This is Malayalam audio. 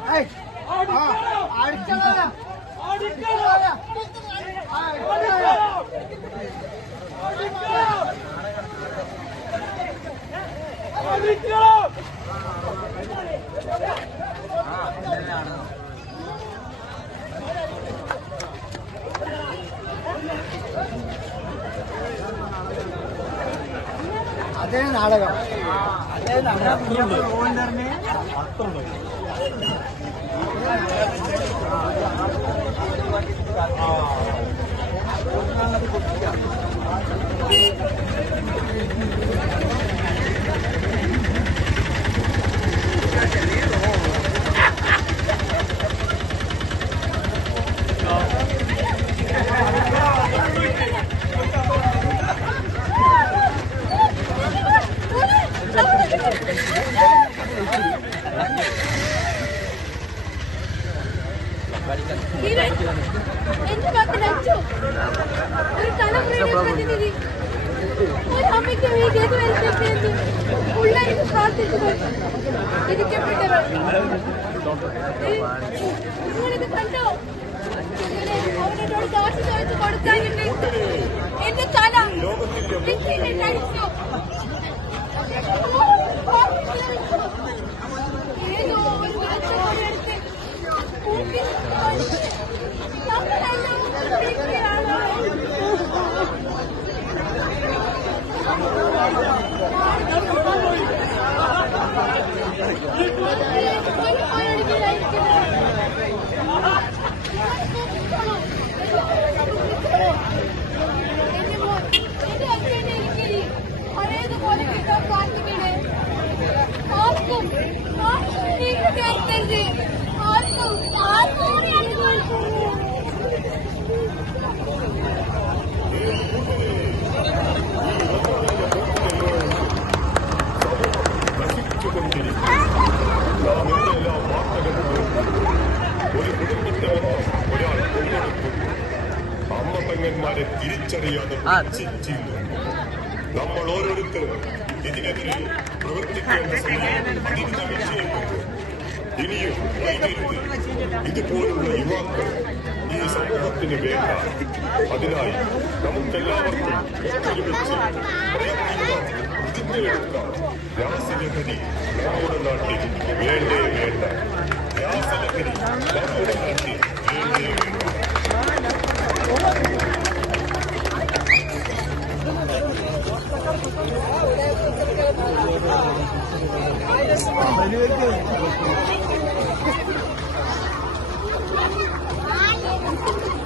അതേ అదే నాడగం. అదే ఓనర్ని എന്റെ മക്കൾ അച്ചു ഒരു തലമുറയുടെ പ്രതിനിധി ഒരു അമ്മയ്ക്ക് വേണ്ടി ഏത് വരത്തേക്ക് പിള്ളേർക്ക് പ്രാർത്ഥിച്ചത് ഇരിക്കപ്പെട്ടവർ നിങ്ങളിത് കണ്ടോ അവരോട് കാശ് ചോദിച്ചു കൊടുക്കാനുണ്ട് എന്റെ തല ഭിത്തിയിൽ കൊന്നെടുത്തു അമ്മ പെങ്ങന്മാരെ തിരിച്ചറിയാതെ നമ്മൾ ഓരോരുത്തരും ഇതിനെതിരെ പ്രവർത്തിക്കേണ്ട സമയം ഇനിയും ഇതുപോലുള്ള യുവാക്കൾ ഈ സമൂഹത്തിന് വേണ്ട. അതിനായി നമുക്കെല്ലാവർക്കും ഒത്തൊരുമിച്ച് പ്രയത്നിക്കാം പ്രതിജ്ഞയെടുക്കാം രാസലഹരി നമ്മുടെ നാട്ടിൽ വേണ്ടേ വേണ്ട. രാസലഹരി Thank you.